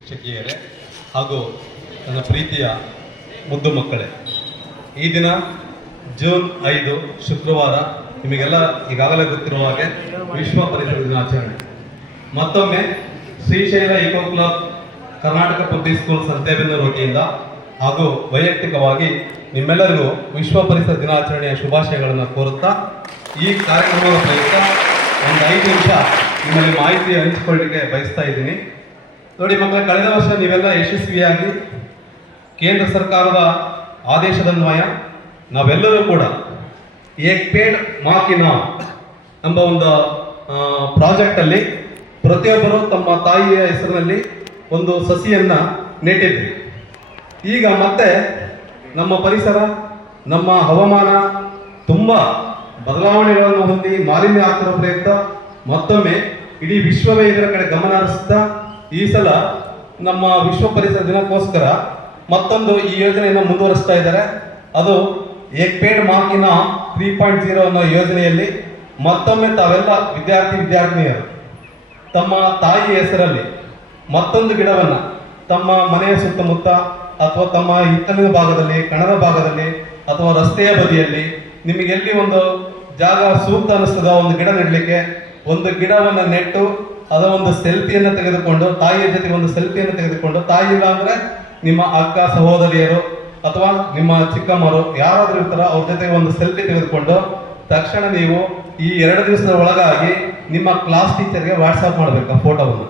ಶಿಕ್ಷಕಿಯರೇ ಹಾಗೂ ನನ್ನ ಪ್ರೀತಿಯ ಮುದ್ದು ಮಕ್ಕಳೇ, ಈ ದಿನ ಜೂನ್ 5 ಶುಕ್ರವಾರ ನಿಮಗೆಲ್ಲ ಈಗಾಗಲೇ ಗೊತ್ತಿರುವ ಹಾಗೆ ವಿಶ್ವ ಪರಿಸರ ದಿನಾಚರಣೆ. ಮತ್ತೊಮ್ಮೆ Srishaila eco club, Karnataka public school Santebennur ವತಿಯಿಂದ ಹಾಗೂ ವೈಯಕ್ತಿಕವಾಗಿ ನಿಮ್ಮೆಲ್ಲರಿಗೂ ವಿಶ್ವ ಪರಿಸರ ದಿನಾಚರಣೆಯ ಶುಭಾಶಯಗಳನ್ನು ಕೋರುತ್ತಾ ಈ ಕಾರ್ಯಕ್ರಮದ ಪ್ರಯುಕ್ತ ಒಂದು 5 ನಿಮಿಷ ನಿಮ್ಮಲ್ಲಿ ಮಾಹಿತಿ ಹಂಚಿಕೊಳ್ಳಲಿಕ್ಕೆ ಬಯಸ್ತಾ ಇದ್ದೀನಿ. ನೋಡಿ ಮಕ್ಕಳೇ, ಕಳೆದ ವರ್ಷ ನೀವೆಲ್ಲ ಯಶಸ್ವಿಯಾಗಿ ಕೇಂದ್ರ ಸರ್ಕಾರದ ಆದೇಶದನ್ವಯ ನಾವೆಲ್ಲರೂ ಕೂಡ ಏಕ್ ಪೇಡ್ ಮಾ ಕಿ ನಾಮ್ ಎಂಬ ಒಂದು ಪ್ರಾಜೆಕ್ಟಲ್ಲಿ ಪ್ರತಿಯೊಬ್ಬರು ತಮ್ಮ ತಾಯಿಯ ಹೆಸರಿನಲ್ಲಿ ಒಂದು ಸಸಿಯನ್ನು ನೆಟ್ಟಿದ್ವಿ. ಈಗ ಮತ್ತೆ ನಮ್ಮ ಪರಿಸರ, ನಮ್ಮ ಹವಾಮಾನ ತುಂಬ ಬದಲಾವಣೆಗಳನ್ನು ಹೊಂದಿ ಮಾಲಿನ್ಯ ಆಗ್ತಿರೋ ಪ್ರಯುಕ್ತ ಮತ್ತೊಮ್ಮೆ ಇಡೀ ವಿಶ್ವವೇ ಇದರ ಕಡೆ ಗಮನ ಹರಿಸುತ್ತಾ ಈ ಸಲ ನಮ್ಮ ವಿಶ್ವ ಪರಿಸರ ದಿನಕ್ಕೋಸ್ಕರ ಮತ್ತೊಂದು ಈ ಯೋಜನೆಯನ್ನು ಮುಂದುವರಿಸ್ತಾ ಇದ್ದಾರೆ. ಅದು ಏಕ್ ಪೇಡ್ ಮಾ ಕಿ ನಾಮ್ 3.0 ಅನ್ನೋ ಯೋಜನೆಯಲ್ಲಿ ಮತ್ತೊಮ್ಮೆ ತಾವೆಲ್ಲ ವಿದ್ಯಾರ್ಥಿನಿಯರು ತಮ್ಮ ತಾಯಿಯ ಹೆಸರಲ್ಲಿ ಮತ್ತೊಂದು ಗಿಡವನ್ನು ತಮ್ಮ ಮನೆಯ ಸುತ್ತಮುತ್ತ ಅಥವಾ ತಮ್ಮ ಹಿತ್ತಲಿನ ಭಾಗದಲ್ಲಿ, ಕಣದ ಭಾಗದಲ್ಲಿ ಅಥವಾ ರಸ್ತೆಯ ಬದಿಯಲ್ಲಿ ನಿಮಗೆ ಎಲ್ಲಿ ಒಂದು ಜಾಗ ಸೂಕ್ತ ಅನ್ನಿಸ್ತದ ಒಂದು ಗಿಡ ನೆಡಲಿಕ್ಕೆ ಒಂದು ಗಿಡವನ್ನು ನೆಟ್ಟು ಅದರ ಒಂದು ಸೆಲ್ಫಿಯನ್ನು ತೆಗೆದುಕೊಂಡು, ತಾಯಿಯ ಜೊತೆಗೆ ಒಂದು ಸೆಲ್ಫಿಯನ್ನು ತೆಗೆದುಕೊಂಡು, ತಾಯಿ ಇಲ್ಲ ಅಂದರೆ ನಿಮ್ಮ ಅಕ್ಕ ಸಹೋದರಿಯರು ಅಥವಾ ನಿಮ್ಮ ಚಿಕ್ಕಮ್ಮರು ಯಾರಾದರೂ ಇರ್ತಾರ, ಅವ್ರ ಜೊತೆಗೆ ಒಂದು ಸೆಲ್ಫಿ ತೆಗೆದುಕೊಂಡು ತಕ್ಷಣ ನೀವು ಈ 2 ದಿವಸದ ಒಳಗಾಗಿ ನಿಮ್ಮ ಕ್ಲಾಸ್ ಟೀಚರ್ಗೆ ವಾಟ್ಸಪ್ ಮಾಡಬೇಕು ಆ ಫೋಟೋವನ್ನು.